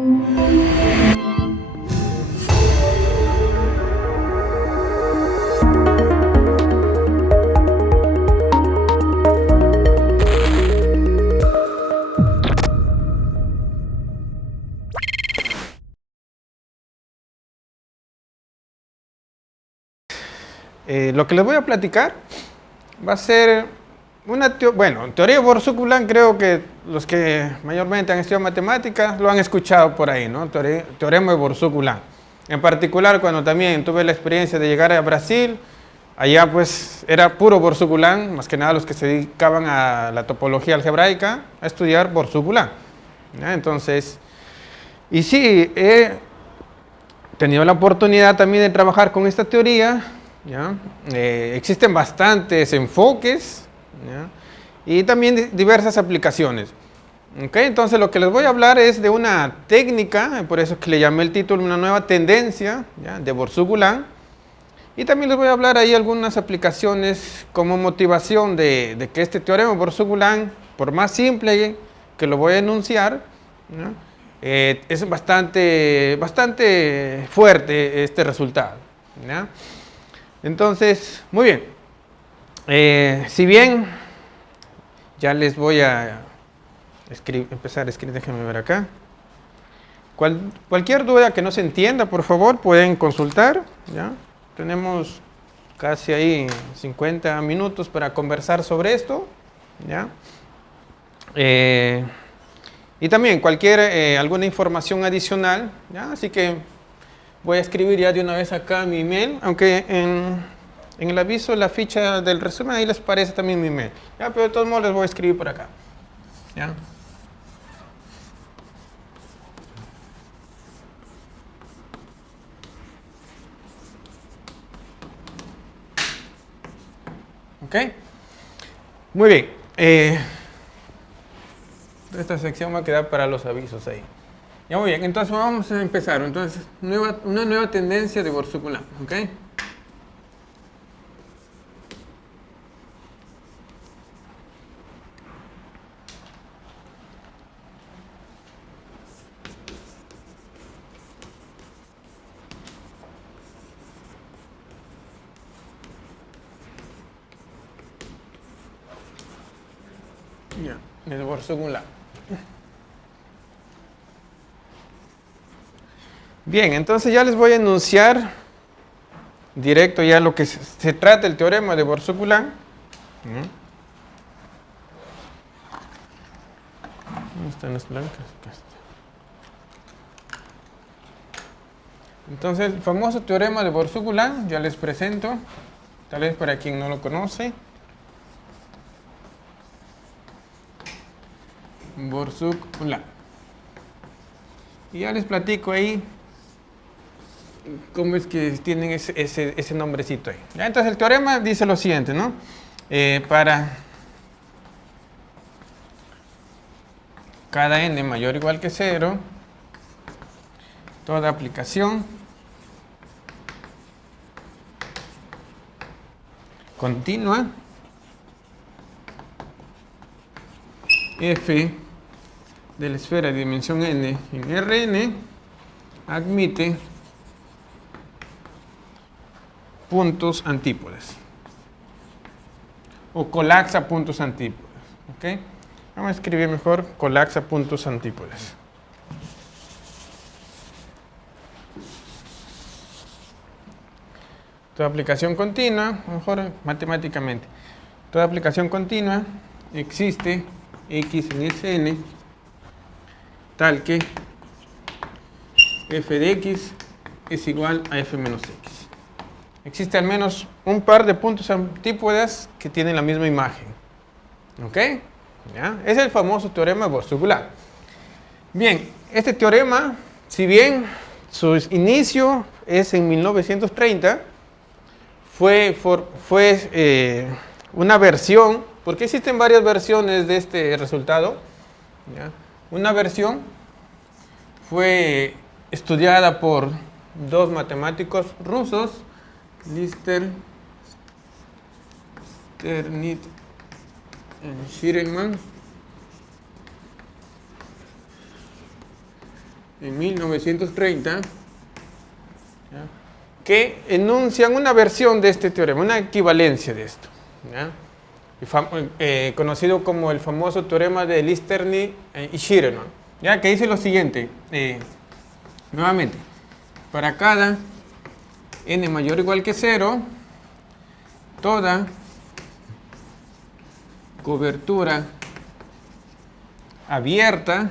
Lo que les voy a platicar va a ser una teoría de Borzug-Ulam. Creo que los que mayormente han estudiado matemáticas lo han escuchado por ahí, ¿no? Teorema de Borzug-Ulam. En particular, cuando también tuve la experiencia de llegar a Brasil, allá pues era puro Borzug-Ulam, más que nada los que se dedicaban a la topología algebraica, a estudiar Borzug-Ulam. Entonces, y sí, he tenido la oportunidad también de trabajar con esta teoría. ¿Ya? Existen bastantes enfoques, ¿ya? Y también diversas aplicaciones. ¿Okay? Entonces lo que les voy a hablar es de una técnica, por eso es que le llamé el título una nueva tendencia, ¿ya? De Borzug-Ulam. Y también les voy a hablar ahí algunas aplicaciones como motivación de que este teorema de Borzug-Ulam, por más simple que lo voy a enunciar, ¿ya? Es bastante fuerte este resultado, ¿ya? Entonces, muy bien, si bien ya les voy a empezar a escribir, déjenme ver acá. Cualquier duda que no se entienda, por favor, pueden consultar, ¿ya? Tenemos casi ahí 50 minutos para conversar sobre esto, ¿ya? Y también alguna información adicional, ¿ya? Así que voy a escribir ya de una vez acá mi email, aunque en el aviso, la ficha del resumen, ahí les aparece también mi email. ¿Ya? Pero de todos modos les voy a escribir por acá. ¿Ya? ¿Ok? Muy bien. Esta sección va a quedar para los avisos ahí. Ya, muy bien. Entonces vamos a empezar. Entonces, una nueva tendencia de Borzug-Ulam. ¿Ok? Ya, de Borzug-Ulam. Bien, entonces ya les voy a enunciar directo ya lo que se trata el teorema de Borzug-Ulam. ¿Dónde están las blancas? Acá está. Entonces, el famoso teorema de Borzug-Ulam, ya les presento, tal vez para quien no lo conoce. Borzug-Ulam. Y ya les platico ahí cómo es que tienen ese nombrecito ahí. ¿Ya? Entonces el teorema dice lo siguiente, ¿no? Para cada n mayor o igual que 0, toda aplicación continua f de la esfera de dimensión n en Rn admite puntos antípodas o colapsa puntos antípodas. ¿Ok? Vamos a escribir mejor colapsa puntos antípodas. Toda aplicación continua, mejor matemáticamente, toda aplicación continua existe x en Sn tal que f de x es igual a f menos x. Existe al menos un par de puntos antípodas que tienen la misma imagen. ¿Ok? ¿Ya? Es el famoso teorema de Borzug-Ulam. Bien, este teorema, si bien su inicio es en 1930, fue una versión, porque existen varias versiones de este resultado. ¿Ya? Una versión fue estudiada por dos matemáticos rusos, Lister, Sternit y Schirelman. en 1930, ¿ya?, que enuncian una versión de este teorema, una equivalencia de esto, ¿ya?, conocido como el famoso teorema de Listeni y Schireman, ¿ya?, que dice lo siguiente, nuevamente, para cada n mayor o igual que 0, toda cobertura abierta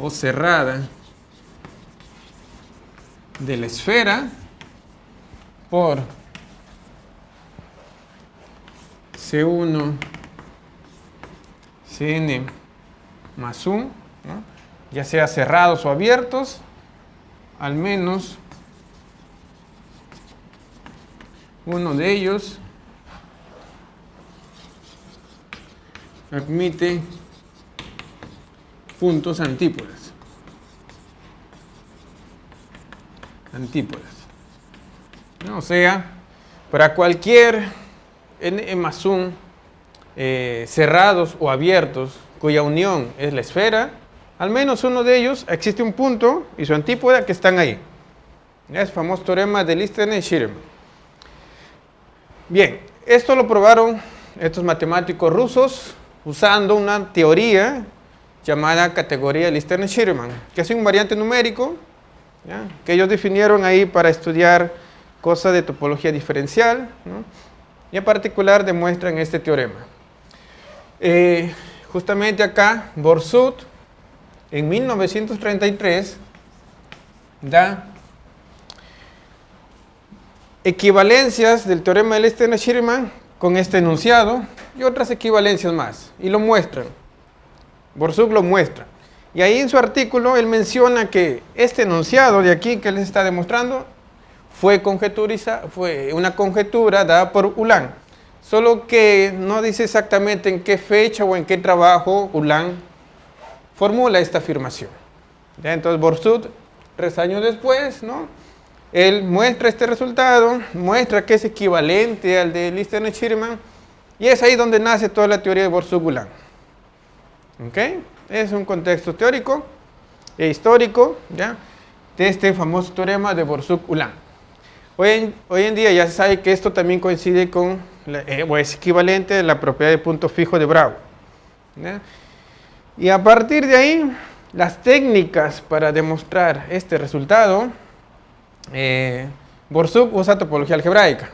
o cerrada de la esfera por C1 Cn más 1, ¿no?, ya sea cerrados o abiertos, al menos uno de ellos admite puntos antípodas. ¿No? O sea, para cualquier n más 1 cerrados o abiertos cuya unión es la esfera, al menos uno de ellos existe un punto y su antípoda que están ahí. Es el famoso teorema de Listeni y Schireman. Bien, esto lo probaron estos matemáticos rusos usando una teoría llamada categoría Listeni-Schireman, que es un invariante numérico, ¿ya?, que ellos definieron ahí para estudiar cosas de topología diferencial, ¿no?, y en particular demuestran este teorema. Justamente acá, Borsuk, en 1933, da equivalencias del teorema de Listeni-Schireman con este enunciado y otras equivalencias más, y lo muestran. Borsuk lo muestra. Y ahí en su artículo él menciona que este enunciado de aquí que les está demostrando fue una conjetura dada por Ulam, solo que no dice exactamente en qué fecha o en qué trabajo Ulam formula esta afirmación. ¿Ya? Entonces Borsuk, 3 años después, ¿no?, él muestra este resultado, muestra que es equivalente al de Listeni-Schireman, y es ahí donde nace toda la teoría de Borsuk-Ulam. ¿Ok? Es un contexto teórico e histórico, ¿ya?, de este famoso teorema de Borsuk-Ulam. Hoy en día ya se sabe que esto también coincide con, o es equivalente a la propiedad de punto fijo de Bragg, ¿ya? Y a partir de ahí, las técnicas para demostrar este resultado, Borsuk usa topología algebraica.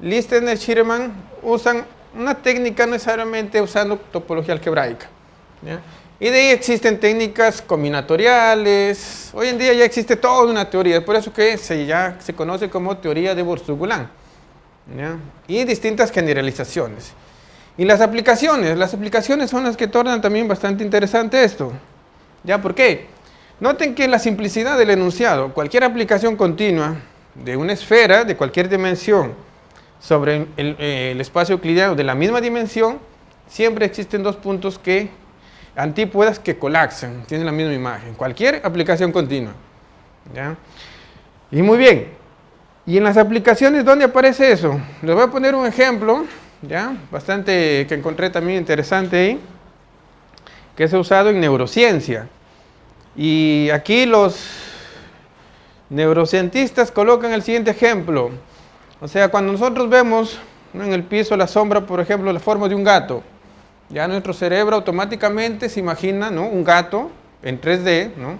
Listeni y Schireman usan una técnica no necesariamente usando topología algebraica, ¿ya? Y de ahí existen técnicas combinatoriales. Hoy en día ya existe toda una teoría, por eso que ya se conoce como teoría de Borsuk-Ulam, ¿ya?, y distintas generalizaciones. Y las aplicaciones son las que tornan también bastante interesante esto. ¿Ya? ¿Por qué? Noten que la simplicidad del enunciado, cualquier aplicación continua de una esfera de cualquier dimensión sobre el espacio euclidiano de la misma dimensión, siempre existen dos puntos antípodas que colapsan, tienen la misma imagen. Cualquier aplicación continua, ¿ya? Y muy bien. Y en las aplicaciones, ¿dónde aparece eso? Les voy a poner un ejemplo, ¿ya?, bastante que encontré también interesante ahí, que es usado en neurociencia. Y aquí los neurocientistas colocan el siguiente ejemplo. O sea, cuando nosotros vemos, ¿no?, en el piso la sombra, por ejemplo, la forma de un gato, ya nuestro cerebro automáticamente se imagina, ¿no?, un gato en 3D, ¿no?,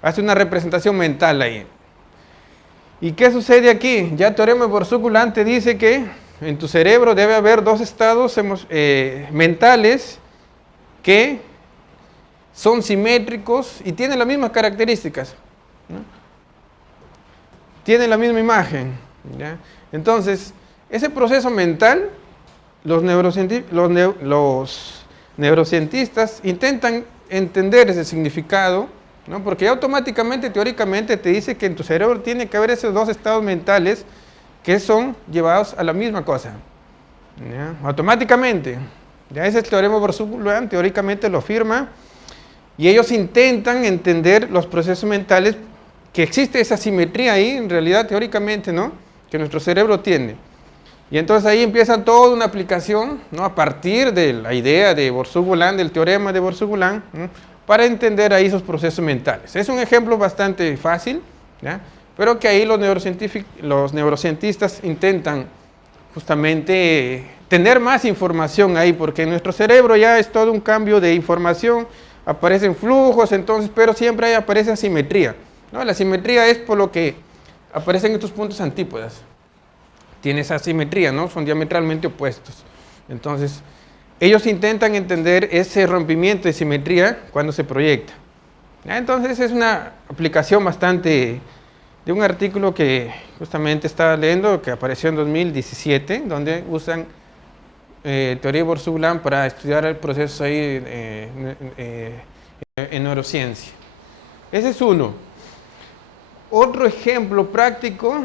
hace una representación mental ahí. ¿Y qué sucede aquí? Ya el teorema de Borsuk-Ulam te dice que en tu cerebro debe haber dos estados mentales que son simétricos y tienen las mismas características, ¿no?, tienen la misma imagen, ¿ya? Entonces, ese proceso mental, los neurocientistas intentan entender ese significado, ¿no?, porque automáticamente, teóricamente, te dice que en tu cerebro tiene que haber esos dos estados mentales que son llevados a la misma cosa, ¿ya?, automáticamente. Ya ese es el teorema de Borsuk-Ulam, teóricamente lo afirma, y ellos intentan entender los procesos mentales, que existe esa simetría ahí, en realidad, teóricamente, ¿no?, que nuestro cerebro tiene. Y entonces ahí empieza toda una aplicación, ¿no? A partir de la idea de Borzug-Ulam, del teorema de Borzug-Ulam, ¿no? Para entender ahí esos procesos mentales. Es un ejemplo bastante fácil, ¿ya? Pero que ahí los neurocientistas intentan justamente tener más información ahí, porque en nuestro cerebro ya es todo un cambio de información, aparecen flujos, entonces, pero siempre ahí aparece asimetría, ¿no? La asimetría es por lo que aparecen estos puntos antípodas. Tiene esa asimetría, ¿no? Son diametralmente opuestos. Entonces, ellos intentan entender ese rompimiento de simetría cuando se proyecta. ¿Ya? Entonces, es una aplicación bastante de un artículo que justamente estaba leyendo, que apareció en 2017, donde usan teoría de Borzug-Ulam para estudiar el proceso ahí en neurociencia. Ese es uno. Otro ejemplo práctico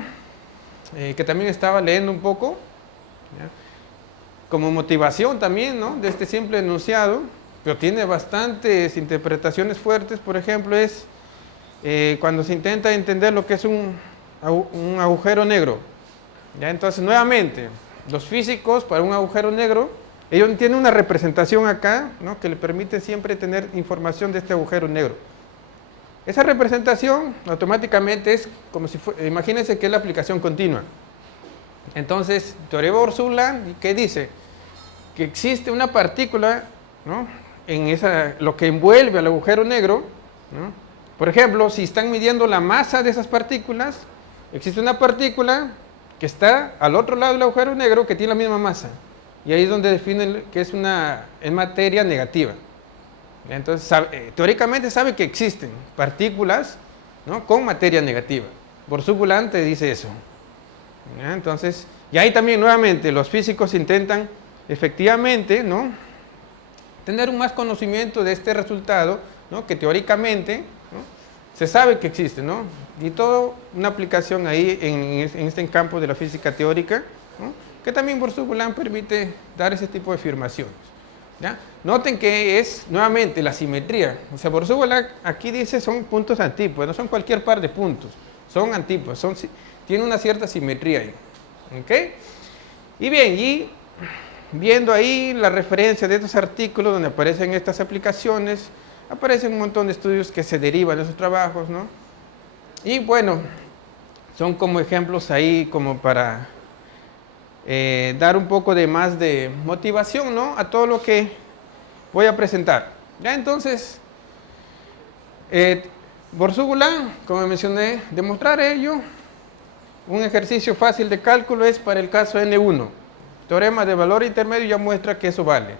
que también estaba leyendo un poco, ¿ya? Como motivación también, ¿no? De este simple enunciado, pero tiene bastantes interpretaciones fuertes. Por ejemplo, es cuando se intenta entender lo que es un agujero negro, ¿ya? Entonces, nuevamente, los físicos para un agujero negro, ellos tienen una representación acá, ¿no? Que le permite siempre tener información de este agujero negro. Esa representación automáticamente es como si fuera, imagínense que es la aplicación continua. Entonces, teorema de Borzug-Ulam, ¿qué dice? Que existe una partícula, ¿no? En lo que envuelve al agujero negro, ¿no? Por ejemplo, si están midiendo la masa de esas partículas, existe una partícula que está al otro lado del agujero negro que tiene la misma masa. Y ahí es donde definen que es materia negativa. Entonces, teóricamente sabe que existen partículas, ¿no? Con materia negativa. Borzug-Ulam te dice eso. ¿Ya? Entonces, y ahí también nuevamente los físicos intentan efectivamente, ¿no? Tener un más conocimiento de este resultado, ¿no? Que teóricamente, ¿no? Se sabe que existe, ¿no? Y toda una aplicación ahí en este campo de la física teórica, ¿no? Que también Borzug-Ulam permite dar ese tipo de afirmaciones. ¿Ya? Noten que es nuevamente la simetría. O sea, Borzug-Ulam aquí dice son puntos antípodas, no son cualquier par de puntos, son antípodas, tiene una cierta simetría ahí. ¿Ok? Y bien, y viendo ahí la referencia de estos artículos donde aparecen estas aplicaciones, aparecen un montón de estudios que se derivan de esos trabajos, ¿no? Y bueno, son como ejemplos ahí como para dar un poco de más de motivación, ¿no? A todo lo que voy a presentar. Ya entonces, Borzug-Ulam, como mencioné, demostrar ello. Un ejercicio fácil de cálculo es para el caso N1. Teorema de valor intermedio ya muestra que eso vale.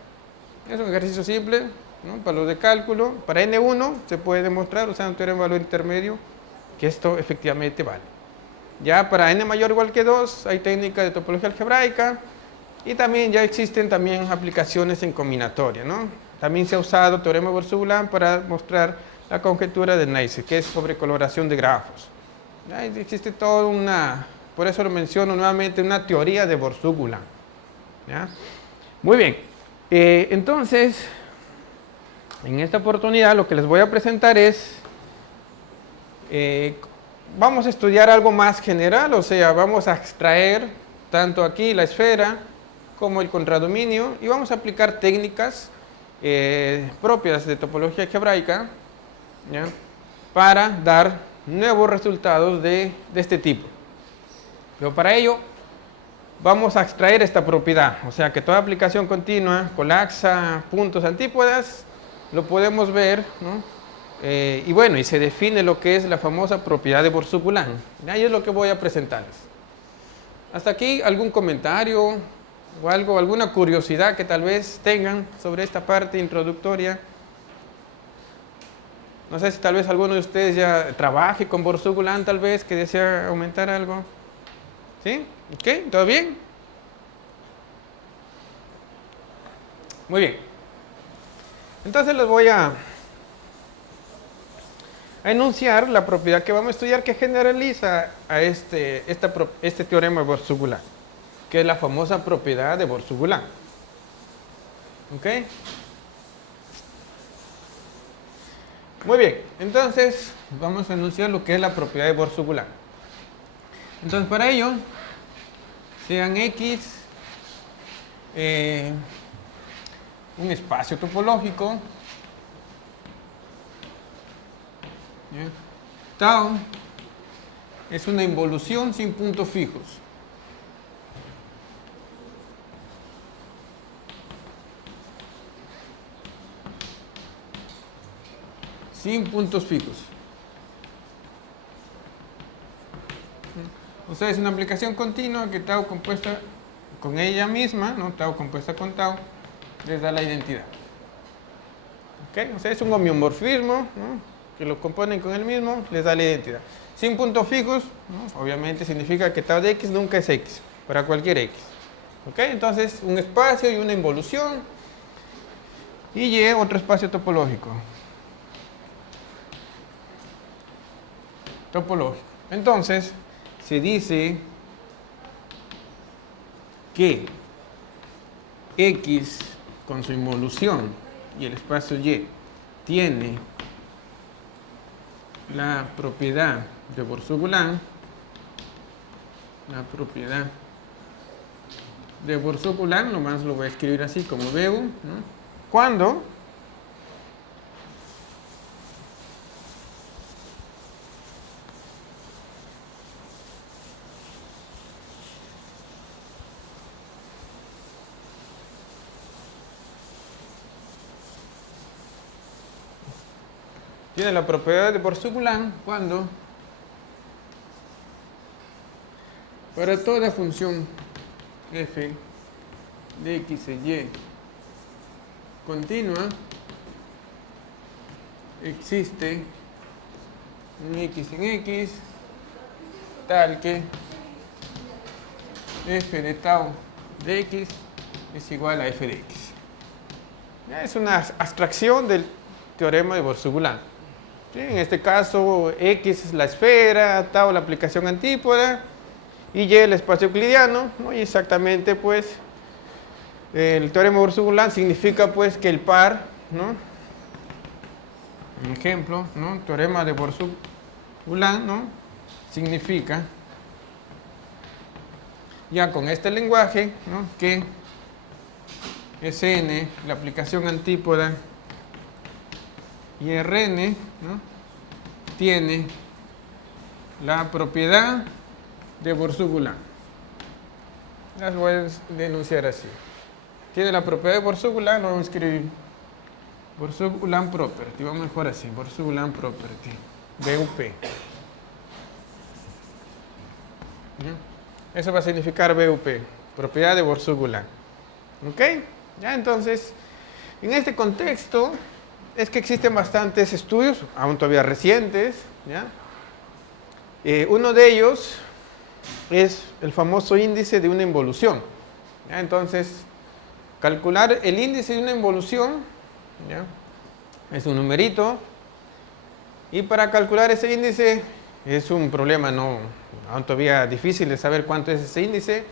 Es un ejercicio simple, ¿no? Para lo de cálculo. Para N1 se puede demostrar usando un teorema de valor intermedio que esto efectivamente vale. Ya para n mayor o igual que 2 hay técnicas de topología algebraica y también ya existen también aplicaciones en combinatoria, ¿no? También se ha usado teorema de Borzug-Ulam para mostrar la conjetura de Neisser, que es sobre coloración de grafos. Ya existe toda por eso lo menciono nuevamente, una teoría de Borzug-Ulam. ¿Ya? Muy bien, entonces, en esta oportunidad lo que les voy a presentar es vamos a estudiar algo más general, o sea, vamos a extraer tanto aquí la esfera como el contradominio y vamos a aplicar técnicas propias de topología algebraica, ¿ya? Para dar nuevos resultados de este tipo. Pero para ello vamos a extraer esta propiedad, o sea que toda aplicación continua colapsa puntos antípodas, lo podemos ver, ¿no? Y bueno, y se define lo que es la famosa propiedad de Borzug-Ulam. Ahí es lo que voy a presentarles. Hasta aquí, ¿algún comentario o algo, alguna curiosidad que tal vez tengan sobre esta parte introductoria? No sé si tal vez alguno de ustedes ya trabaje con Borzug-Ulam, tal vez, que desea aumentar algo. ¿Sí? ¿Ok? ¿Todo bien? Muy bien. Entonces les voy a enunciar la propiedad que vamos a estudiar que generaliza a este teorema de Borzug-Ulam, que es la famosa propiedad de Borzug-Ulam. ¿Ok? Muy bien, entonces vamos a enunciar lo que es la propiedad de Borzug-Ulam. Entonces para ello, sean X un espacio topológico. ¿Ya? Tau es una involución sin puntos fijos. Sin puntos fijos. O sea, es una aplicación continua que tau compuesta con ella misma, ¿no? Tau compuesta con tau, les da la identidad. ¿Ok? O sea, es un homeomorfismo, ¿no? Que lo componen con el mismo, les da la identidad. Sin puntos fijos, ¿no? Obviamente significa que tau de x nunca es x, para cualquier x. ¿Ok? Entonces, un espacio y una involución. Y y otro espacio topológico. Topológico. Entonces, se dice que x con su involución y el espacio y tiene la propiedad de Borsuk-Ulam, la propiedad de Borsuk-Ulam, nomás lo voy a escribir así como BU, ¿no? Cuando tiene la propiedad de Borsuk-Ulam, cuando para toda función f de x e y continua existe un x en x tal que f de tau de x es igual a f de x. Ya es una abstracción del teorema de Borsuk-Ulam. ¿Sí? En este caso, x es la esfera, tau la aplicación antípoda y y el espacio euclidiano, ¿no? Y exactamente, pues, el teorema de Borsuk-Ulam significa, pues, que el par, ¿no? Un ejemplo, ¿no? Teorema de Borsuk-Ulam, ¿no? Significa, ya con este lenguaje, ¿no? Que Sn, la aplicación antípoda, y Rn, ¿no? Tiene la propiedad de Borsuk-Ulam. Las voy a denunciar así. Tiene la propiedad de Borsuk-Ulam, lo vamos a escribir Borsuk-Ulam property, vamos mejor así, Borsuk-Ulam property, BUP. ¿Ya? Eso va a significar BUP, propiedad de Borsuk-Ulam. ¿Ok? Ya, entonces, en este contexto es que existen bastantes estudios, aún todavía recientes, ¿ya? Uno de ellos es el famoso índice de una involución, ¿ya? Entonces, calcular el índice de una involución, ¿ya? Es un numerito, y para calcular ese índice es un problema aún todavía difícil de saber cuánto es ese índice.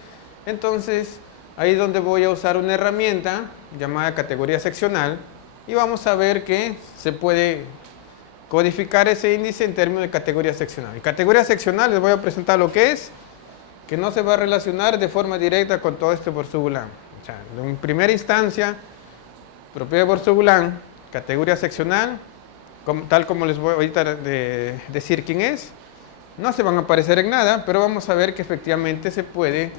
Entonces, ahí es donde voy a usar una herramienta llamada categoría seccional, y vamos a ver que se puede codificar ese índice en términos de categoría seccional. Y categoría seccional les voy a presentar lo que es, que no se va a relacionar de forma directa con todo este Borsuk-Ulam. O sea, en primera instancia, propiedad de Borsuk-Ulam, categoría seccional, tal como les voy ahorita a decir quién es, no se van a aparecer en nada, pero vamos a ver que efectivamente se puede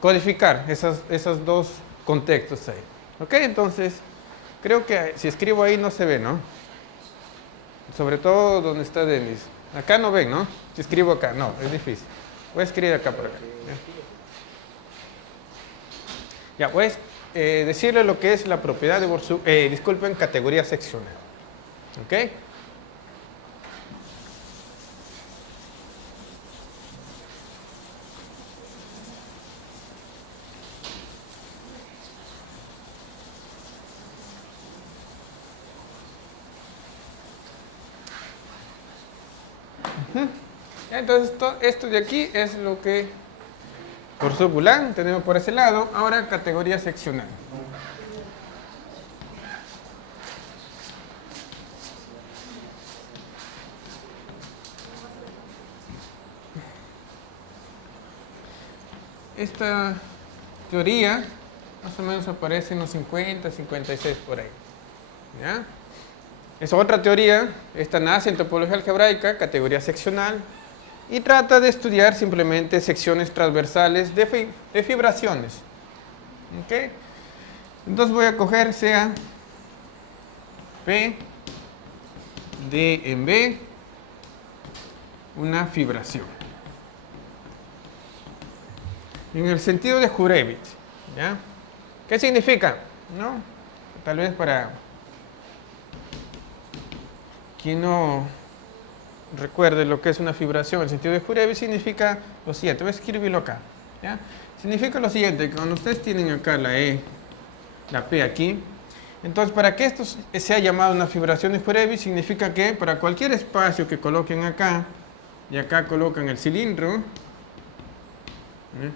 codificar esos dos contextos ahí. ¿Ok? Entonces, creo que si escribo ahí no se ve, ¿no? Sobre todo donde está Denis. Acá no ven, ¿no? Si escribo acá, no, es difícil. Voy a escribir acá por acá. Ya, voy a decirle lo que es la propiedad de Borsuk, disculpen, categoría seccional. ¿Ok? Ya, entonces, esto de aquí es lo que Borsuk-Ulam tenemos por ese lado. Ahora, categoría seccional. Esta teoría más o menos aparece en los 50, 56 por ahí. ¿Ya? Es otra teoría, esta nace en topología algebraica, categoría seccional, y trata de estudiar simplemente secciones transversales de fibraciones. ¿Ok? Entonces voy a coger sea P D en B una fibración. En el sentido de Hurewicz, ¿ya? ¿Qué significa? ¿No? Tal vez para quien no recuerde lo que es una fibración, el sentido de Hurewicz significa lo siguiente. Voy a escribirlo acá, ¿ya? Significa lo siguiente, que cuando ustedes tienen acá la E, la P aquí, entonces para que esto sea llamado una fibración de Hurewicz, significa que para cualquier espacio que coloquen acá, y acá colocan el cilindro, ¿ya?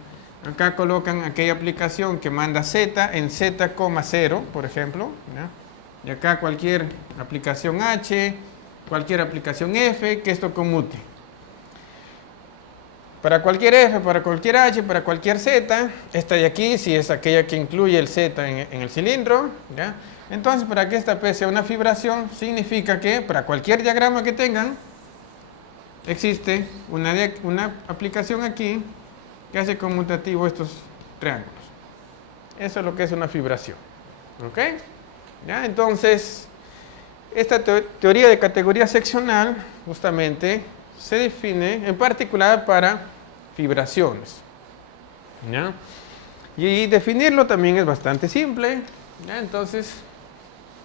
Acá colocan aquella aplicación que manda Z en Z,0, por ejemplo, ¿ya? Y acá cualquier aplicación H, cualquier aplicación F, que esto conmute. Para cualquier F, para cualquier H, para cualquier Z, esta de aquí, si es aquella que incluye el Z en el cilindro, ¿ya? Entonces, para que esta P sea una fibración, significa que para cualquier diagrama que tengan, existe una aplicación aquí que hace conmutativo estos triángulos. Eso es lo que es una fibración. ¿Ok? ¿Ya? Entonces, esta teoría de categoría seccional justamente se define en particular para fibraciones. ¿Ya? Y definirlo también es bastante simple. ¿Ya? Entonces,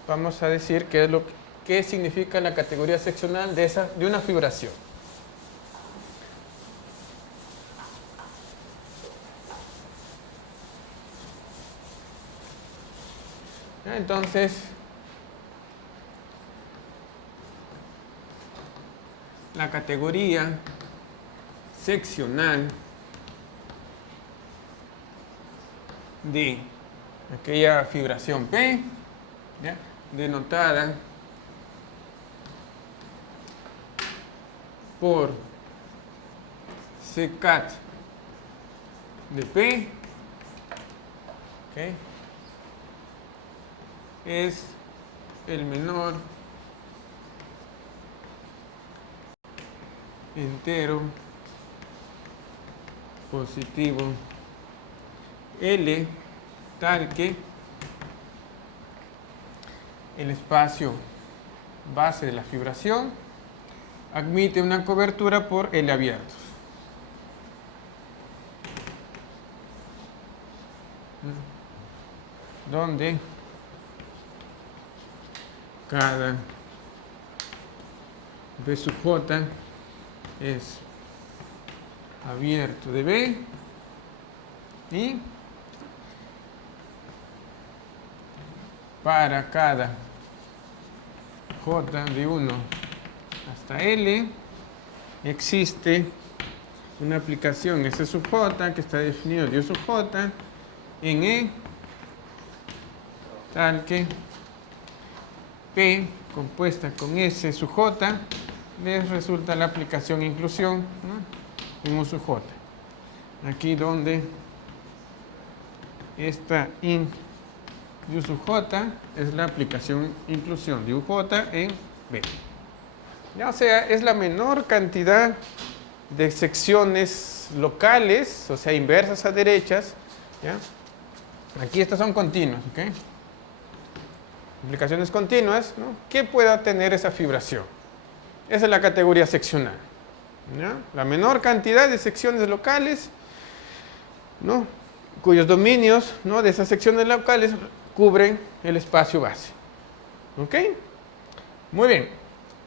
vamos a decir qué significa la categoría seccional de una fibración. ¿Ya? Entonces, la categoría seccional de aquella fibración P, ¿ya? Denotada por Ccat de P, ¿okay? Es el menor entero positivo L tal que el espacio base de la fibración admite una cobertura por L abiertos. Donde cada B sub J es abierto de B y para cada J de 1 hasta L existe una aplicación S sub J que está definido de U sub J en E tal que P compuesta con S sub J les resulta la aplicación inclusión, ¿no? En U sub J. Aquí donde esta in de U sub J es la aplicación inclusión de UJ en B. Ya, o sea, es la menor cantidad de secciones locales, o sea, inversas a derechas. ¿Ya? Aquí estas son continuas, ¿ok? Aplicaciones continuas, ¿no? Que pueda tener esa fibración. Esa es la categoría seccional. ¿Ya? La menor cantidad de secciones locales, ¿no? Cuyos dominios, ¿no? De esas secciones locales cubren el espacio base. ¿Ok? Muy bien.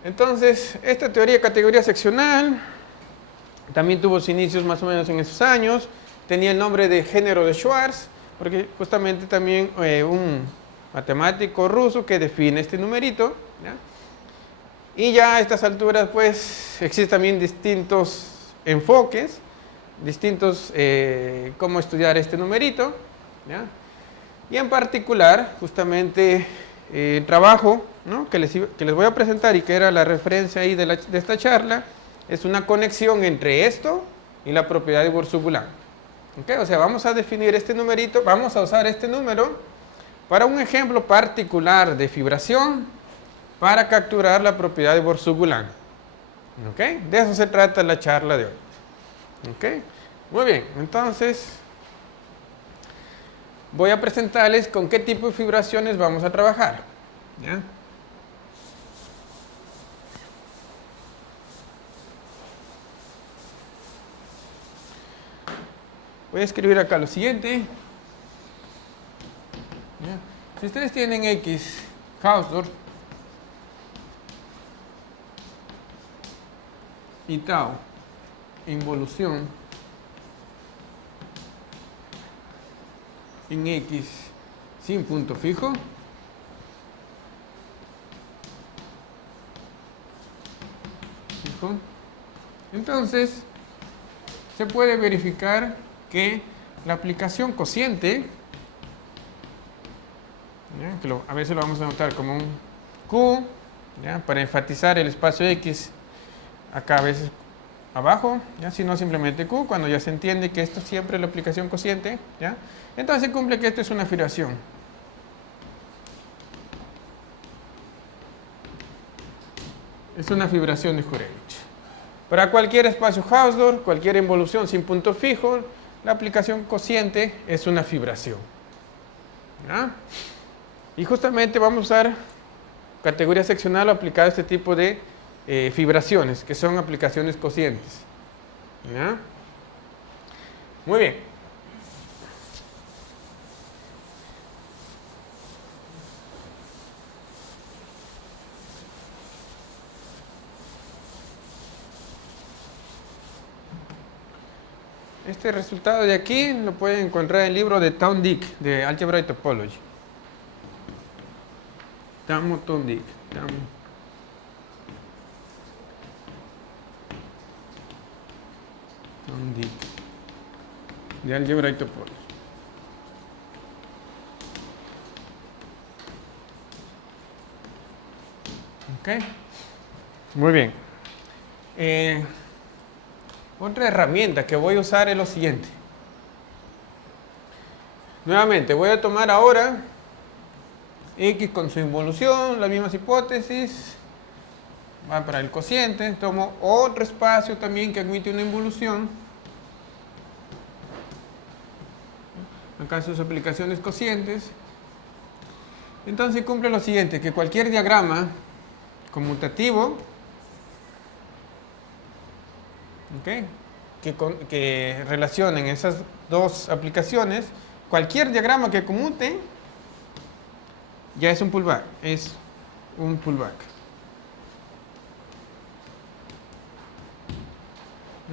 Entonces, esta teoría de categoría seccional también tuvo sus inicios más o menos en esos años. Tenía el nombre de género de Schwarz, porque justamente también un matemático ruso que define este numerito. ¿Ya? Y ya a estas alturas, pues, existen también distintos enfoques, distintos cómo estudiar este numerito. ¿Ya? Y en particular, justamente, el trabajo, ¿no? que les voy a presentar y que era la referencia ahí de esta charla, es una conexión entre esto y la propiedad de Borsuk-Ulam. ¿Ok? O sea, vamos a definir este numerito, vamos a usar este número para un ejemplo particular de fibración para capturar la propiedad de Borsuk-Ulam. ¿Ok? De eso se trata la charla de hoy. ¿Ok? Muy bien, entonces voy a presentarles con qué tipo de fibraciones vamos a trabajar. ¿Ya? Voy a escribir acá lo siguiente. ¿Ya? Si ustedes tienen X Hausdorff y tau involución en X sin punto fijo, entonces se puede verificar que la aplicación cociente, ¿ya? Que a veces lo vamos a notar como un Q, ¿ya? Para enfatizar el espacio X acá a veces abajo, ¿ya? Si no simplemente Q, cuando ya se entiende que esto siempre es la aplicación cociente, ¿ya? Entonces se cumple que esto es una fibración. Es una fibración de Hurewicz. Para cualquier espacio Hausdorff, cualquier involución sin punto fijo, la aplicación cociente es una fibración. ¿Ya? Y justamente vamos a usar categoría seccional aplicada a este tipo de fibraciones, que son aplicaciones cocientes. ¿Ya? Muy bien. Este resultado de aquí lo pueden encontrar en el libro de Town-Dick, de Algebra y Topology. Town-Dick. Town-Dick, de Algebra y Topology. Ok. Muy bien. Otra herramienta que voy a usar es lo siguiente. Nuevamente, voy a tomar ahora X con su involución, las mismas hipótesis, va para el cociente, tomo otro espacio también que admite una involución, acá sus aplicaciones cocientes. Entonces cumple lo siguiente, que cualquier diagrama conmutativo, ¿okay?, que relacionen esas dos aplicaciones, cualquier diagrama que conmute ya es un pullback,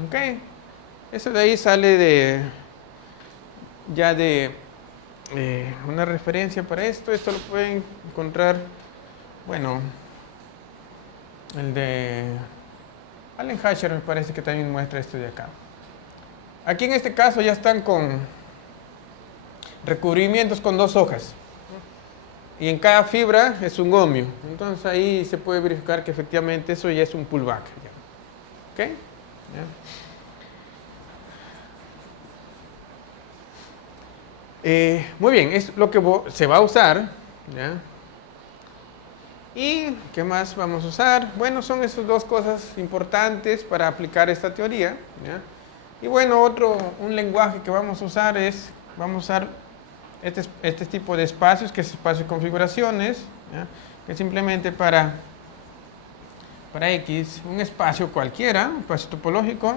Ok, eso de ahí sale ya de una referencia para esto. Esto lo pueden encontrar, bueno, el de Allen Hasher me parece que también muestra esto de acá. Aquí en este caso ya están con recubrimientos con dos hojas. Y en cada fibra es un ohmio. Entonces ahí se puede verificar que efectivamente eso ya es un pullback. ¿Ok? ¿Ya? Muy bien, es lo que se va a usar. ¿Ya? ¿Y qué más vamos a usar? Bueno, son esas dos cosas importantes para aplicar esta teoría. ¿Ya? Y bueno, un lenguaje que vamos a usar vamos a usar este tipo de espacios, que es espacio de configuraciones, ¿ya? Que simplemente para X, un espacio cualquiera, un espacio topológico,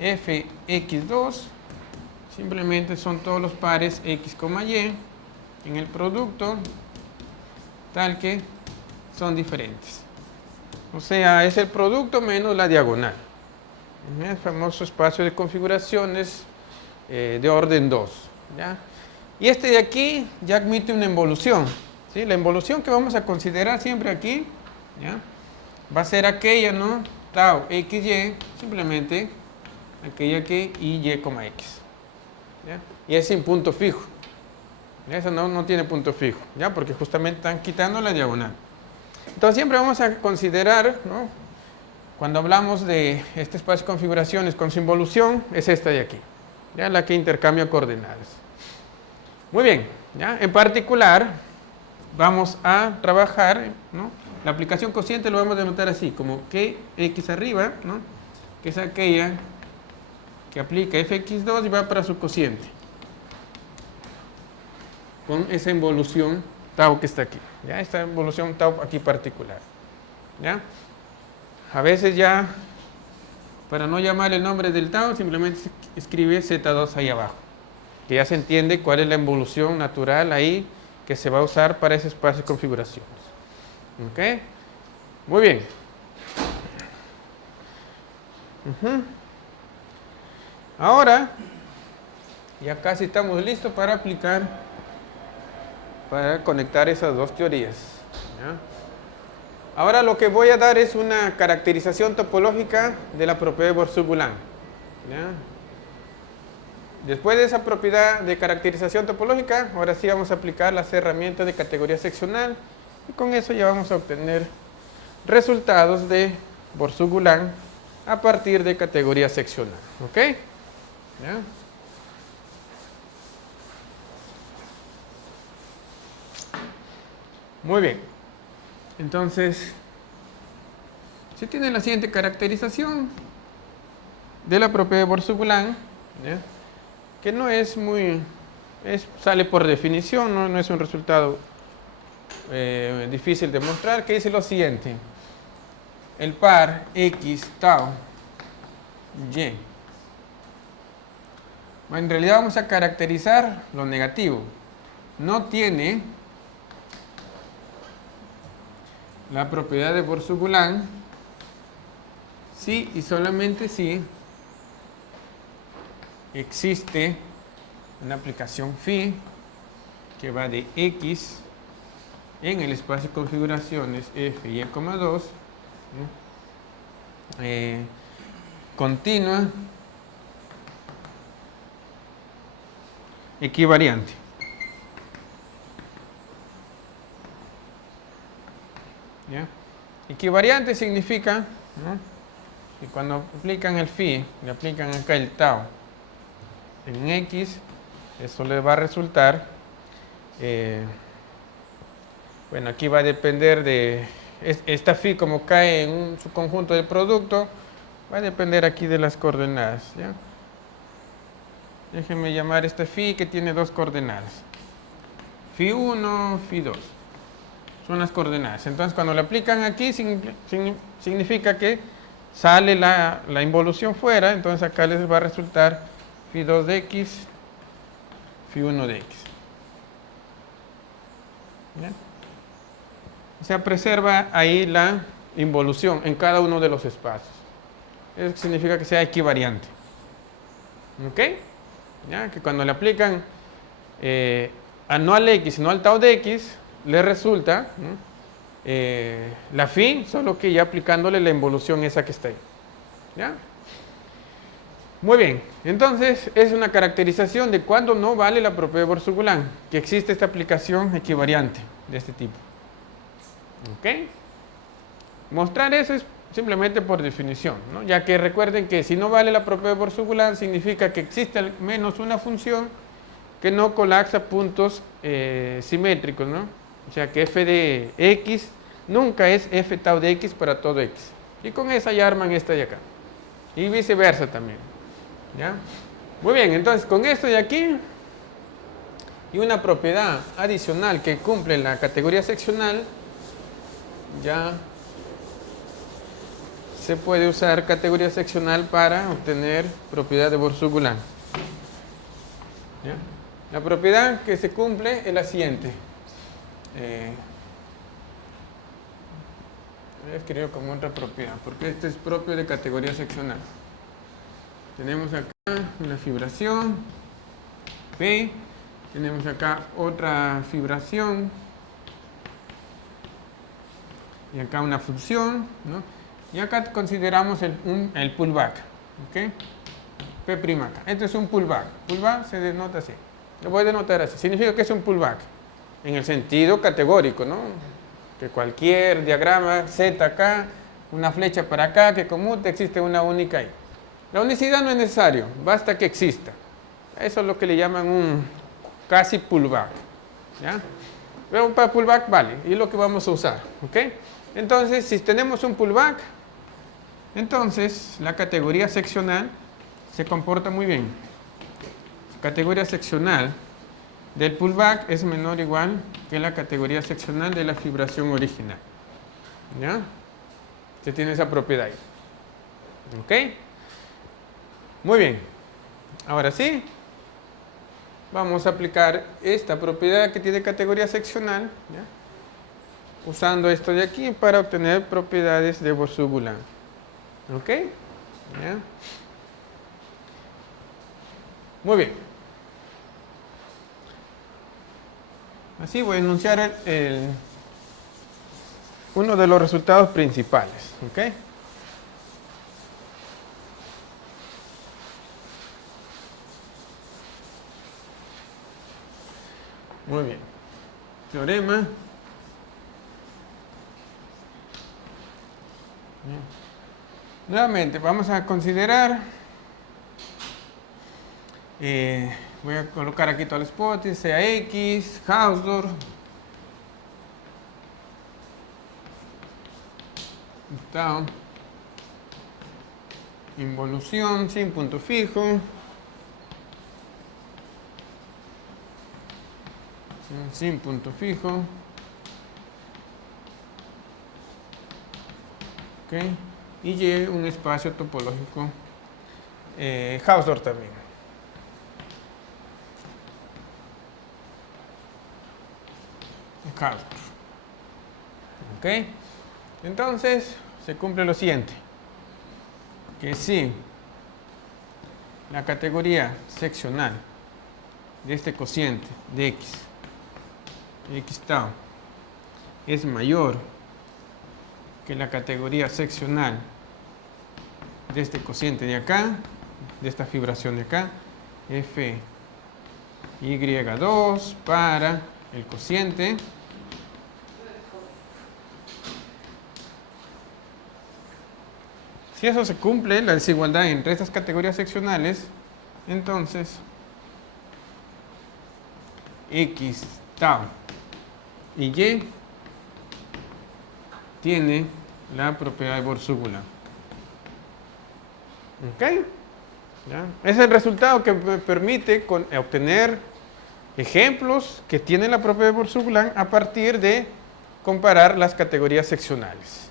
fx2, simplemente son todos los pares x, y en el producto, tal que son diferentes. O sea, es el producto menos la diagonal. El famoso espacio de configuraciones de orden 2. ¿Ya? Y este de aquí ya admite una involución. ¿Sí? La involución que vamos a considerar siempre aquí, ¿ya?, va a ser aquella, ¿no? Tau xy, simplemente aquella que y, ¿ya? Y es sin punto fijo. ¿Ya? Eso no tiene punto fijo, ¿ya? Porque justamente están quitando la diagonal. Entonces siempre vamos a considerar, ¿no?, cuando hablamos de este espacio de configuraciones con su involución, es esta de aquí. ya la que intercambia coordenadas. Muy bien, ya en particular vamos a trabajar, ¿no? La aplicación cociente lo vamos a denotar así, como que x arriba, ¿no? Que es aquella que aplica fx2 y va para su cociente, con esa involución tau que está aquí, ¿ya? Esta involución tau aquí particular, ¿ya? A veces ya, para no llamar el nombre del tau, simplemente se escribe Z2 ahí abajo, que ya se entiende cuál es la involución natural ahí que se va a usar para ese espacio de configuraciones. ¿Ok? Muy bien. Ahora, ya casi estamos listos para aplicar, para conectar esas dos teorías. ¿Ya? Ahora lo que voy a dar es una caracterización topológica de la propiedad de Borsuk-Ulam. Después de esa propiedad de caracterización topológica, ahora sí vamos a aplicar las herramientas de categoría seccional y con eso ya vamos a obtener resultados de Borsuk-Ulam a partir de categoría seccional. ¿Ok? ¿Ya? Muy bien. Entonces, se tiene la siguiente caracterización de la propiedad de Borsuk-Ulam, que no es muy, sale por definición, no es un resultado difícil de mostrar, que dice lo siguiente: el par x tau y. Bueno, en realidad vamos a caracterizar lo negativo. No tiene la propiedad de Borsuk-Ulam si y solamente si existe una aplicación phi que va de x en el espacio de configuraciones f y e,2 continua equivariante. ¿Ya? Equivariante significa, ¿no?, que cuando aplican el phi, le aplican acá el tau en x, eso le va a resultar, bueno, aquí va a depender de, esta phi como cae en un subconjunto del producto, va a depender aquí de las coordenadas. ¿Ya? Déjenme llamar esta phi que tiene dos coordenadas, phi 1, phi 2. Son las coordenadas. Entonces, cuando le aplican aquí, significa que sale la involución fuera. Entonces, acá les va a resultar phi 2 de x, phi 1 de x. ¿Bien? O sea, preserva ahí la involución en cada uno de los espacios. Eso significa que sea equivariante. ¿Ok? ¿Ya? Que cuando le aplican no al x, sino al tau de x, le resulta, ¿no?, la phi, solo que ya aplicándole la involución esa que está ahí. ¿Ya? Muy bien, entonces es una caracterización de cuando no vale la propiedad de Borsuk-Ulam, que existe esta aplicación equivariante de este tipo. ¿Ok? Mostrar eso es simplemente por definición, ¿no? Ya que recuerden que si no vale la propiedad de Borsuk-Ulam significa que existe al menos una función que no colapsa puntos simétricos, ¿no? O sea que f de x nunca es f tau de x para todo x. Y con esa ya arman esta de acá. Y viceversa también. ¿Ya? Muy bien, entonces con esto de aquí y una propiedad adicional que cumple la categoría seccional, ya se puede usar categoría seccional para obtener propiedad de Borsuk-Ulam. ¿Ya? La propiedad que se cumple es la siguiente. Voy a escribir como otra propiedad, porque este es propio de categoría seccional. Tenemos acá una fibración P, tenemos acá otra fibración y acá una función, ¿no? Y acá consideramos el pullback, ¿ok? P' acá. Este es un pullback. Pullback se denota así. Lo voy a denotar así. Significa que es un pullback en el sentido categórico, ¿no? Que cualquier diagrama Z acá, una flecha para acá que conmute, existe una única ahí. La unicidad no es necesario, basta que exista. Eso es lo que le llaman un casi pullback. ¿Ya? Pero para pullback vale, y es lo que vamos a usar. ¿Ok? Entonces, si tenemos un pullback, entonces la categoría seccional se comporta muy bien. Categoría seccional del pullback es menor o igual que la categoría seccional de la fibración original. ¿Ya? Se tiene esa propiedad ahí. ¿Ok? Muy bien. Ahora sí, vamos a aplicar esta propiedad que tiene categoría seccional, ¿ya? Usando esto de aquí para obtener propiedades de Borsuk-Ulam. ¿Ok? ¿Ya? Muy bien. Así voy a enunciar uno de los resultados principales. ¿Ok? Muy bien. Teorema. Bien. Nuevamente, vamos a considerar. Voy a colocar aquí todas las hipótesis, sea X, Hausdorff, tau, involución sin punto fijo, sin punto fijo, ¿ok? Y Y un espacio topológico, Hausdorff también. Hausdorff. ¿Ok? Entonces, se cumple lo siguiente. Que si la categoría seccional de este cociente de X tau, es mayor que la categoría seccional de este cociente de acá, de esta fibración de acá, Fy2 para el cociente si eso se cumple, la desigualdad entre estas categorías seccionales, entonces X tau y Y tiene la propiedad de Borsuk-Ulam. ¿Ok? ¿Ya? Es el resultado que me permite obtener ejemplos que tienen la propiedad de Borsuk-Ulam a partir de comparar las categorías seccionales.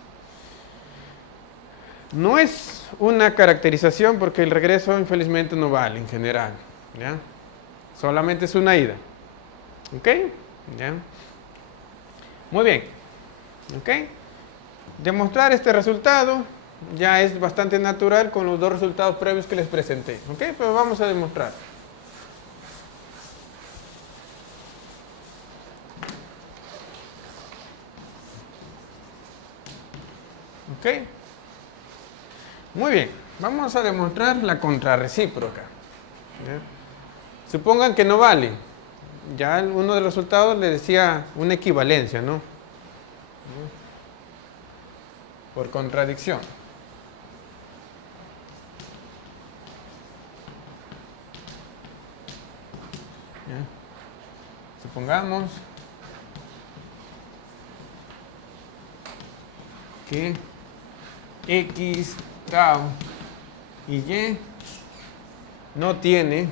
No es una caracterización porque el regreso infelizmente no vale en general. ¿Ya? Solamente es una ida. ¿Ok? ¿Ya? Muy bien. ¿Ok? Demostrar este resultado ya es bastante natural con los dos resultados previos que les presenté. ¿Ok? Pero vamos a demostrar. ¿Ok? Muy bien. Vamos a demostrar la contrarrecíproca. ¿Ya? Supongan que no vale. Ya uno de los resultados le decía una equivalencia, ¿no? Por contradicción. ¿Ya? Supongamos que X, tau y Y no tiene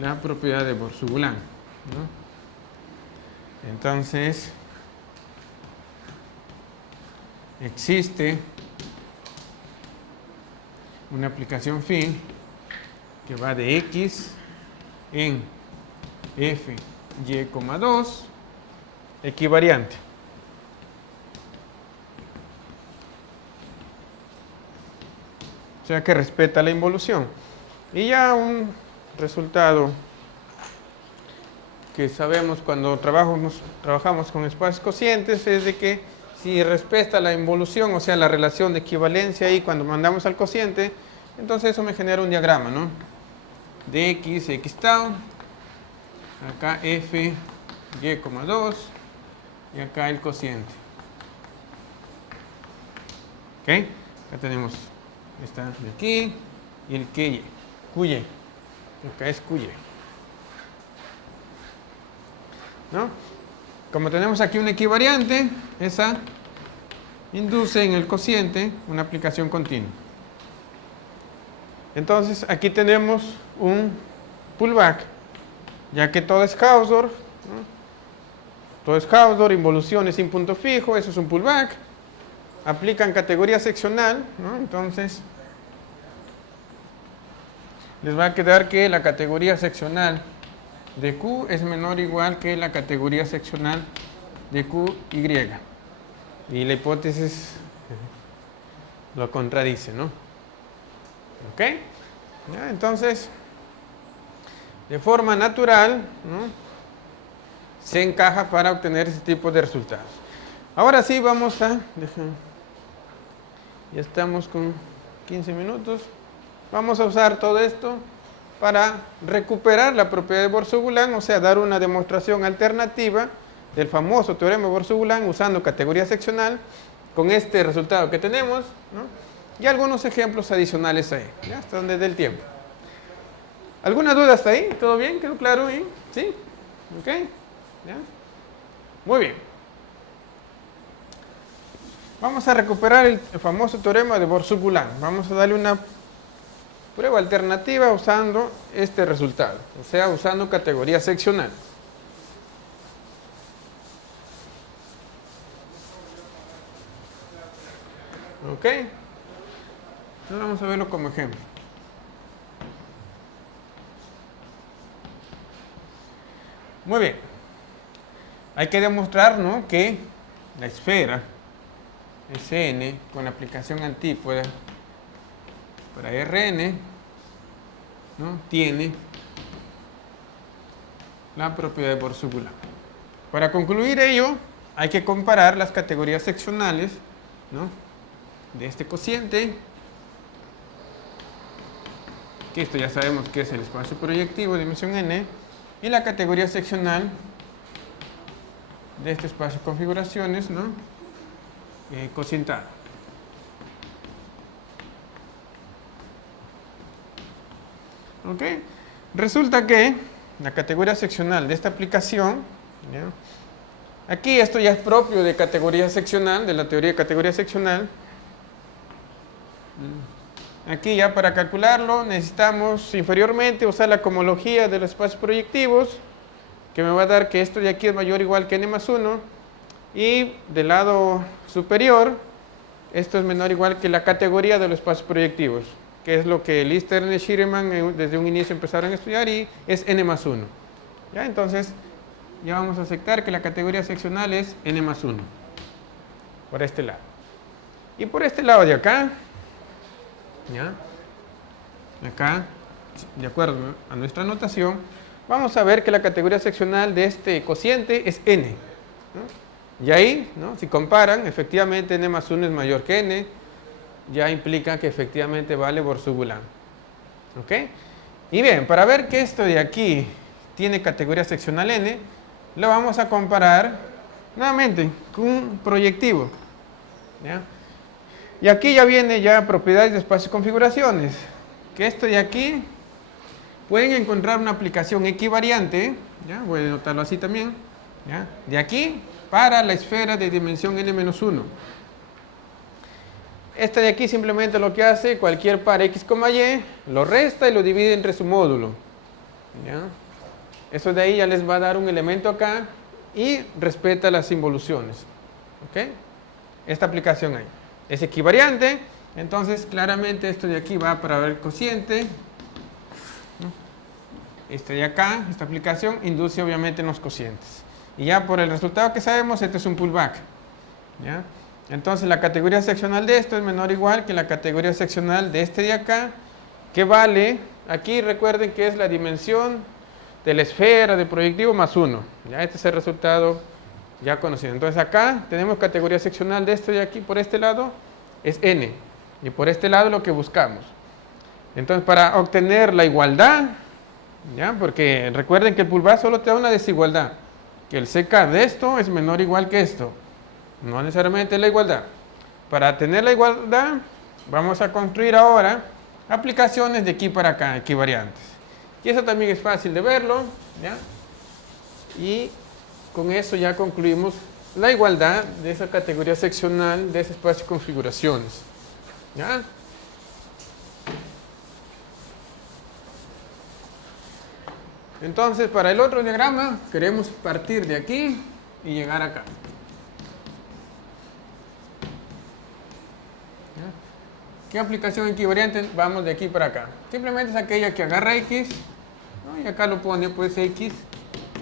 la propiedad de Borsuk-Ulam, ¿no? Entonces existe una aplicación phi que va de X en Fy2 equivariante. O sea que respeta la involución. Y ya un resultado que sabemos cuando trabajamos con espacios cocientes es de que si respeta la involución, o sea la relación de equivalencia ahí cuando mandamos al cociente, entonces eso me genera un diagrama, ¿no? De X tau, acá Fy2 y acá el cociente. ¿Ok? Acá tenemos Está de aquí y el QY. Acá es QY. ¿No? Como tenemos aquí una equivariante, esa induce en el cociente una aplicación continua. Entonces aquí tenemos un pullback, ya que todo es Hausdorff, ¿no? Todo es Hausdorff, involuciones sin punto fijo, eso es un pullback. Aplican categoría seccional, ¿no? Entonces les va a quedar que la categoría seccional de Q es menor o igual que la categoría seccional de QY. Y la hipótesis lo contradice, ¿no? ¿Ok? ¿Ya? Entonces, de forma natural, ¿no?, se encaja para obtener ese tipo de resultados. Ahora sí vamos a... ya estamos con 15 minutos. Vamos a usar todo esto para recuperar la propiedad de Borsuk-Ulam, o sea, dar una demostración alternativa del famoso teorema de Borsuk-Ulam usando categoría seccional con este resultado que tenemos, ¿no? Y algunos ejemplos adicionales ahí, ¿ya? Hasta donde dé el tiempo. ¿Alguna duda hasta ahí? ¿Todo bien? ¿Quedó claro ahí? ¿Sí? ¿Ok? ¿Ya? Muy bien. Vamos a recuperar el famoso teorema de Borsuk-Ulam. Vamos a darle una prueba alternativa usando este resultado, o sea, usando categoría seccional. ¿Ok? Entonces vamos a verlo como ejemplo. Muy bien. Hay que demostrar, ¿no?, que la esfera Sn con aplicación antípoda para Rn, ¿no?, tiene la propiedad de Borsuk-Ulam. Para concluir ello, hay que comparar las categorías seccionales, ¿no?, de este cociente, que esto ya sabemos que es el espacio proyectivo de dimensión n, y la categoría seccional de este espacio de configuraciones, ¿no?, cocientado. ¿Ok? Resulta que la categoría seccional de esta aplicación, ¿ya?, aquí esto ya es propio de categoría seccional, de la teoría de categoría seccional. Aquí ya para calcularlo necesitamos inferiormente usar la cohomología de los espacios proyectivos, que me va a dar que esto de aquí es mayor o igual que n más 1, y del lado superior esto es menor o igual que la categoría de los espacios proyectivos, que es lo que Lister y Schirman desde un inicio empezaron a estudiar, y es n más 1. ¿Ya? Entonces ya vamos a aceptar que la categoría seccional es n más 1 por este lado. Y por este lado de acá, ¿ya?, acá, de acuerdo a nuestra notación, vamos a ver que la categoría seccional de este cociente es n, ¿no? Y ahí, ¿no?, si comparan, efectivamente n más 1 es mayor que n, ya implica que efectivamente vale Borsuk-Ulam. ¿Ok? Y bien, para ver que esto de aquí tiene categoría seccional n, lo vamos a comparar nuevamente con un proyectivo, ¿ya? Y aquí ya viene ya propiedades de espacios y configuraciones, que esto de aquí pueden encontrar una aplicación equivariante, ¿ya?, voy a anotarlo así también, ¿ya?, de aquí para la esfera de dimensión n-1. Esta de aquí simplemente lo que hace, cualquier par x, y, lo resta y lo divide entre su módulo, ¿ya? Eso de ahí ya les va a dar un elemento acá y respeta las involuciones. ¿Ok? Esta aplicación ahí es equivariante, entonces claramente esto de aquí va para el cociente, ¿no? Este de acá, esta aplicación induce obviamente en los cocientes. Y ya por el resultado que sabemos, este es un pullback, ¿ya? Entonces la categoría seccional de esto es menor o igual que la categoría seccional de este de acá, que vale, aquí recuerden que es la dimensión de la esfera de proyectivo más 1. Ya este es el resultado ya conocido. Entonces acá tenemos categoría seccional de esto de aquí, por este lado es n, y por este lado lo que buscamos. Entonces para obtener la igualdad, ¿ya?, porque recuerden que el pullback solo te da una desigualdad, que el CK de esto es menor o igual que esto, no necesariamente la igualdad. Para tener la igualdad vamos a construir ahora aplicaciones de aquí para acá, equivariantes. Y eso también es fácil de verlo, ¿ya? Y con eso ya concluimos la igualdad de esa categoría seccional de ese espacio de configuraciones, ¿ya? Entonces, para el otro diagrama, queremos partir de aquí y llegar acá. ¿Ya? ¿Qué aplicación equivariante vamos de aquí para acá? Simplemente es aquella que agarra X, ¿no? Y acá lo pone, pues X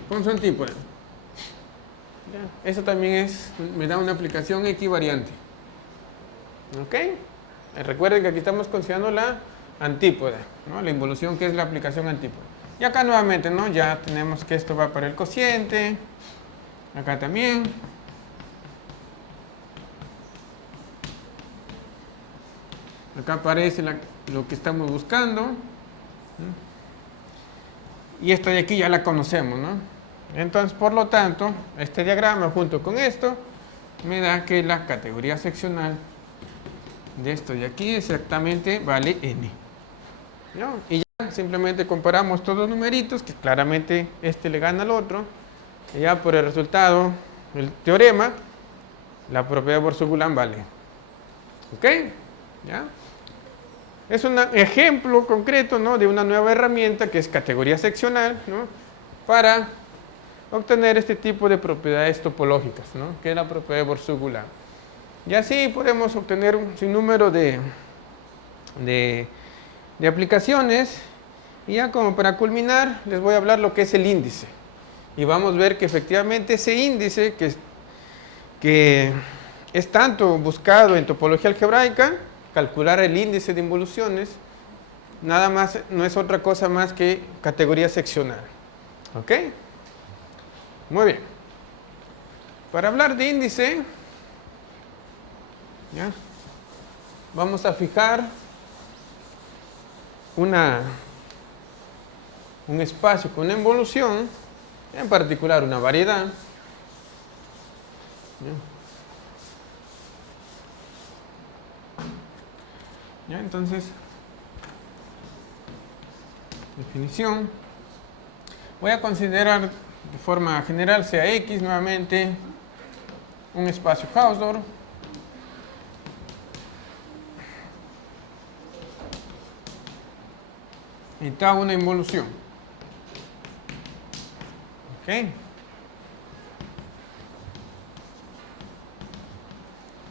con su antípoda. ¿Ya? Eso también me da una aplicación equivariante. ¿Ok? Recuerden que aquí estamos considerando la antípoda, ¿no? La involución, que es la aplicación antípoda. Y acá nuevamente, ¿no? Ya tenemos que esto va para el cociente. Acá también. Acá aparece lo que estamos buscando. Y esta de aquí ya la conocemos, ¿no? Entonces, por lo tanto, este diagrama junto con esto me da que la categoría seccional de esto de aquí exactamente vale n, ¿no? Y ya simplemente comparamos todos los numeritos, que claramente este le gana al otro, y ya por el resultado del teorema, la propiedad de Borsuk-Ulam vale. ¿Ok? ¿Ya? Es un ejemplo concreto, ¿no? De una nueva herramienta que es categoría seccional, ¿no? Para obtener este tipo de propiedades topológicas, ¿no? Que es la propiedad de Borsuk-Ulam. Y así podemos obtener un sinnúmero de aplicaciones. Y ya como para culminar, les voy a hablar lo que es el índice. Y vamos a ver que efectivamente ese índice que es tanto buscado en topología algebraica, calcular el índice de involuciones, nada más, no es otra cosa más que categoría seccional. ¿Ok? Muy bien. Para hablar de índice, ¿ya? Vamos a fijar un espacio con una involución, en particular una variedad. ¿Ya? Entonces, definición. Voy a considerar de forma general sea X nuevamente un espacio Hausdorff. Y tau una involución. ¿Ok?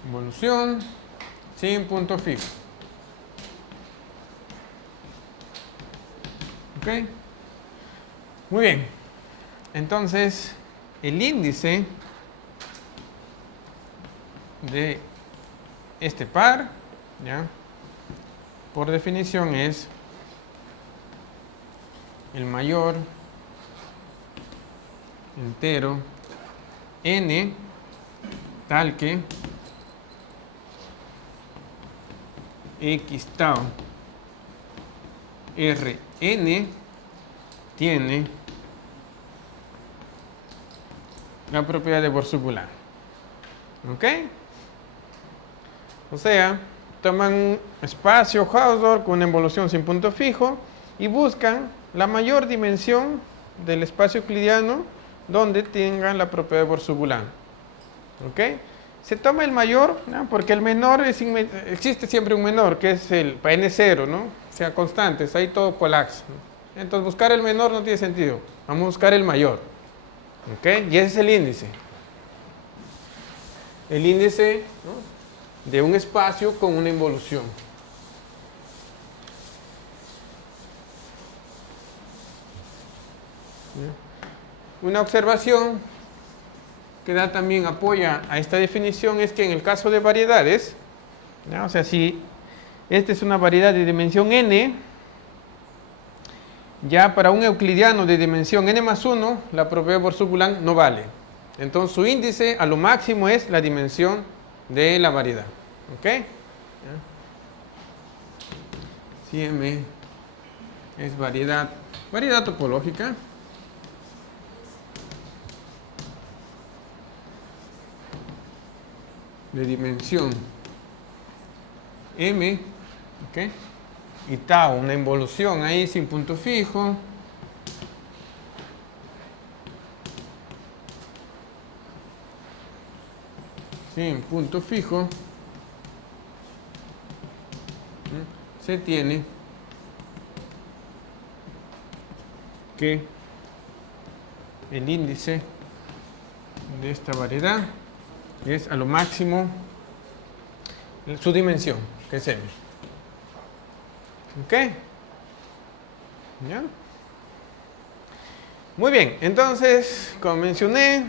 Involución sin punto fijo. ¿Ok? Muy bien. Entonces, el índice de este par, ¿ya? Por definición es el mayor entero n tal que x tau Rn tiene la propiedad de Borsuk-Ulam. ¿Ok? O sea, toman un espacio Hausdorff con una involución sin punto fijo y buscan la mayor dimensión del espacio euclidiano donde tengan la propiedad de Borsuk-Ulam. ¿Ok? Se toma el mayor, ¿no? Porque el menor existe siempre un menor, que es el n0, ¿no? O sea, constantes, ahí todo colapsa. Entonces, buscar el menor no tiene sentido. Vamos a buscar el mayor. ¿Ok? Y ese es el índice. El índice, ¿no? De un espacio con una involución. Una observación que da también apoya a esta definición es que en el caso de variedades, ¿ya? O sea, si esta es una variedad de dimensión n, ya para un euclidiano de dimensión n más 1, la propiedad de Borsuk-Ulam no vale. Entonces su índice a lo máximo es la dimensión de la variedad. ¿Ok? ¿Ya? Si M es variedad topológica, de dimensión M, ¿ok? Y tau, una involución ahí sin punto fijo. Sin punto fijo. Se tiene que el índice de esta variedad es a lo máximo su dimensión, que es M. ¿Ok? ¿Ya? Muy bien, entonces, como mencioné,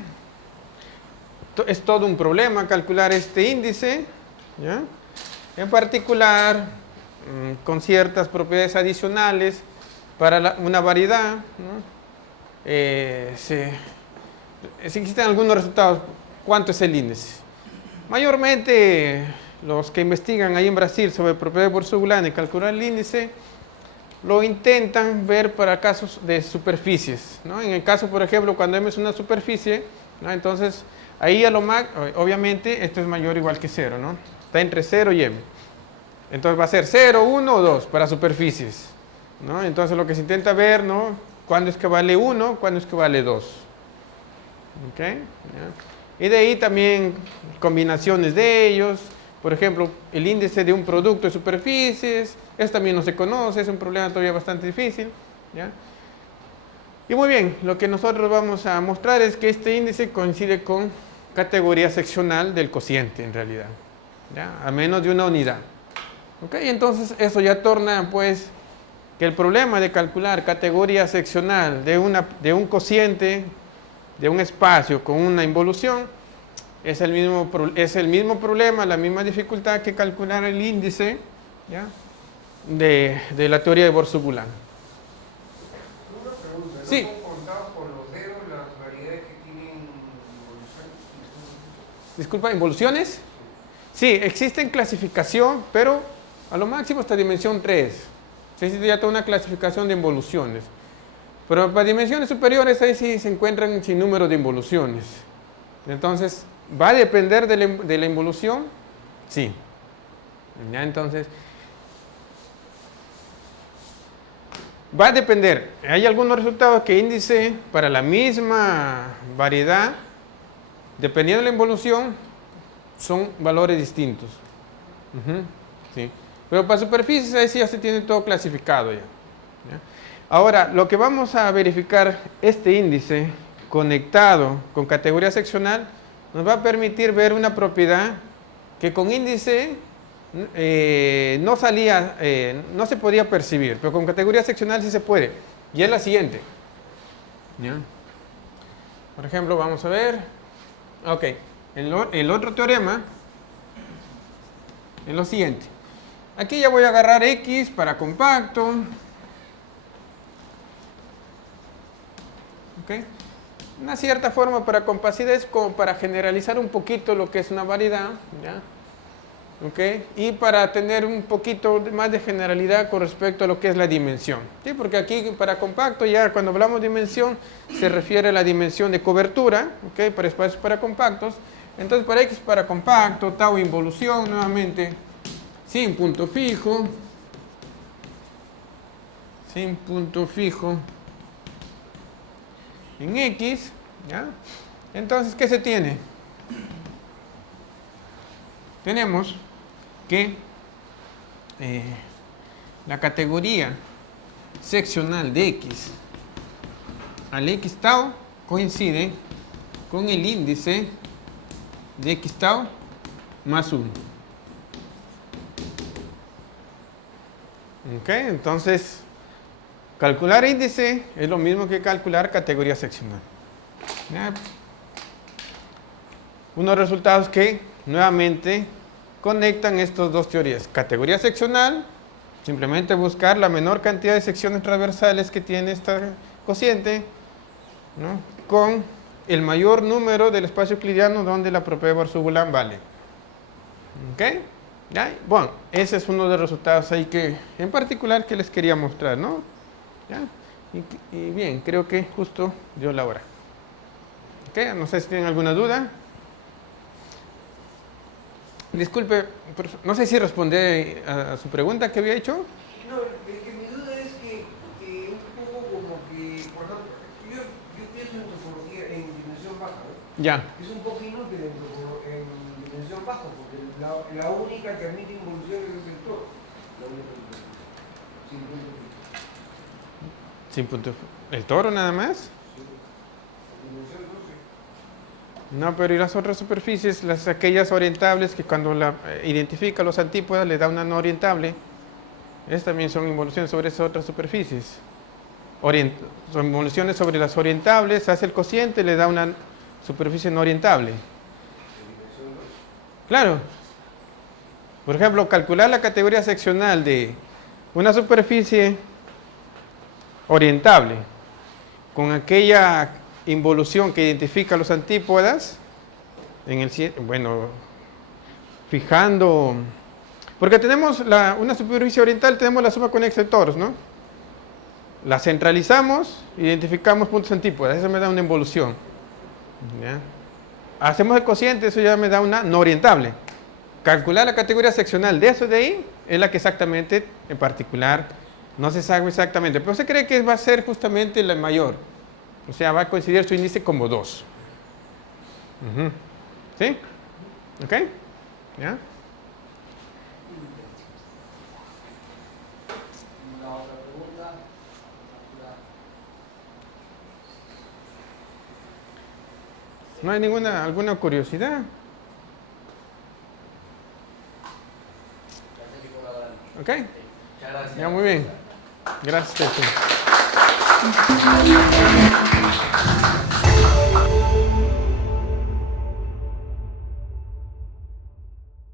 es todo un problema calcular este índice, ¿ya? En particular, con ciertas propiedades adicionales para una variedad, ¿no? Existen algunos resultados. ¿Cuánto es el índice? Mayormente, los que investigan ahí en Brasil sobre propiedades de Borsuk-Ulam y calcular el índice, lo intentan ver para casos de superficies, ¿no? En el caso, por ejemplo, cuando M es una superficie, ¿no? Entonces, ahí a lo más, obviamente, esto es mayor o igual que 0, ¿no? Está entre 0 y M. Entonces va a ser 0, 1 o 2 para superficies, ¿no? Entonces lo que se intenta ver, ¿no? ¿Cuándo es que vale 1? ¿Cuándo es que vale 2? ¿Ok? ¿Ya? Y de ahí también combinaciones de ellos. Por ejemplo, el índice de un producto de superficies. Eso también no se conoce, es un problema todavía bastante difícil, ¿ya? Y muy bien, lo que nosotros vamos a mostrar es que este índice coincide con categoría seccional del cociente en realidad, ¿ya? A menos de una unidad. ¿Ok? Entonces eso ya torna pues que el problema de calcular categoría seccional de un cociente, de un espacio con una involución, es el mismo problema, la misma dificultad que calcular el índice, ¿ya? de la teoría de Borsuk-Ulam. Una pregunta, ¿no Sí. son contados con los dedos las variedades que tienen involución? Disculpa, ¿involuciones? Sí, existe en clasificación, pero a lo máximo hasta dimensión 3. Existe ya toda una clasificación de involuciones. Pero para dimensiones superiores ahí sí se encuentran sin número de involuciones. Entonces, ¿va a depender de la involución? Sí. Ya, entonces, va a depender. Hay algunos resultados que índice para la misma variedad, dependiendo de la involución, son valores distintos. Sí. Pero para superficies ahí sí ya se tiene todo clasificado ya. ¿Ya? Ahora, lo que vamos a verificar, este índice conectado con categoría seccional, nos va a permitir ver una propiedad que con índice no se podía percibir, pero con categoría seccional sí se puede. Y es la siguiente. ¿Ya? Por ejemplo, vamos a ver. Ok, el otro teorema es lo siguiente. Aquí ya voy a agarrar X para compacto. ¿Ok? Una cierta forma para compacidad es como para generalizar un poquito lo que es una variedad, ¿ya? ¿Ok? Y para tener un poquito más de generalidad con respecto a lo que es la dimensión, ¿sí? Porque aquí para compacto ya cuando hablamos de dimensión se refiere a la dimensión de cobertura, ¿ok? Para espacios para compactos. Entonces para X para compacto, tau involución nuevamente, sin punto fijo, en X, ¿ya? Entonces, ¿qué se tiene? Tenemos que la categoría seccional de X al X tau coincide con el índice de X tau más 1. ¿Ok? Entonces, calcular índice es lo mismo que calcular categoría seccional. ¿Ya? Unos resultados que nuevamente conectan estas dos teorías. Categoría seccional, simplemente buscar la menor cantidad de secciones transversales que tiene esta cociente, ¿no? Con el mayor número del espacio euclidiano donde la propiedad de Borsuk-Ulam vale. ¿Ok? ¿Ya? Bueno, ese es uno de los resultados ahí que, en particular, que les quería mostrar, ¿no? ¿Ya? Y bien, creo que justo dio la hora. ¿Ok? No sé si tienen alguna duda. Disculpe, no sé si responde a su pregunta que había hecho. No, es que mi duda es que un poco como que, por ejemplo, yo pienso en topología en dimensión baja, ¿no? Ya. Es un poco inútil en dimensión baja, porque la única que admite involuciones es el toro. La única que sin punto fijo. Sin punto. ¿El toro nada más? Sí. Dimensión 12. No, pero ¿y las otras superficies? Aquellas orientables que cuando identifica los antípodas le da una no orientable. Estas también son involuciones sobre esas otras superficies. Son involuciones sobre las orientables, hace el cociente, le da una superficie no orientable. Claro. Por ejemplo, calcular la categoría seccional de una superficie orientable con aquella involución que identifica los antípodas, fijando, porque tenemos una superficie oriental, tenemos la suma conexa de toros, ¿no? La centralizamos, identificamos puntos antípodas, eso me da una involución. ¿Ya? Hacemos el cociente, eso ya me da una no orientable. Calcular la categoría seccional de eso de ahí es la que exactamente, en particular, no se sabe exactamente, pero se cree que va a ser justamente la mayor. O sea, va a coincidir su índice como 2. ¿Sí? ¿Ok? ¿Ya? La otra pregunta. ¿No hay alguna curiosidad? ¿Ok? Muchas gracias. Ya, muy bien. Gracias.